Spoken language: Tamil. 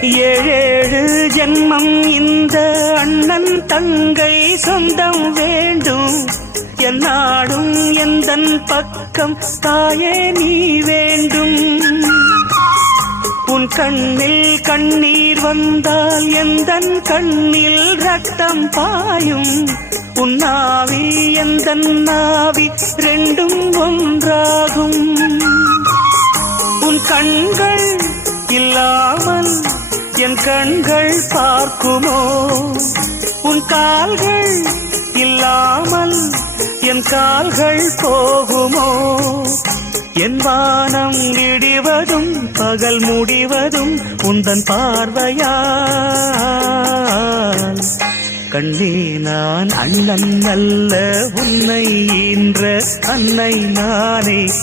ஏழேழு ஜென்மம் இந்த அண்ணன் தங்கை சொந்தம் வேண்டும். என்னாடும் எந்த பக்கம் தாயே நீ வேண்டும். உன் கண்ணில் கண்ணீர் வந்தால் எந்த கண்ணில் ரத்தம் பாயும். உன் நாவி எந்தன் நாவி ரெண்டு உன் கண்கள் இல்லாமல் என் கண்கள் பார்க்குமோ? உன் கால்கள் இல்லாமல் என் கால்கள் போகுமோ? என் வானம் இடிவதும் பகல் முடிவதும் உந்தன் பார்வையால். கண்ணே நான் அண்ணன் அல்ல உன்னை ஈன்ற அன்னை நானே.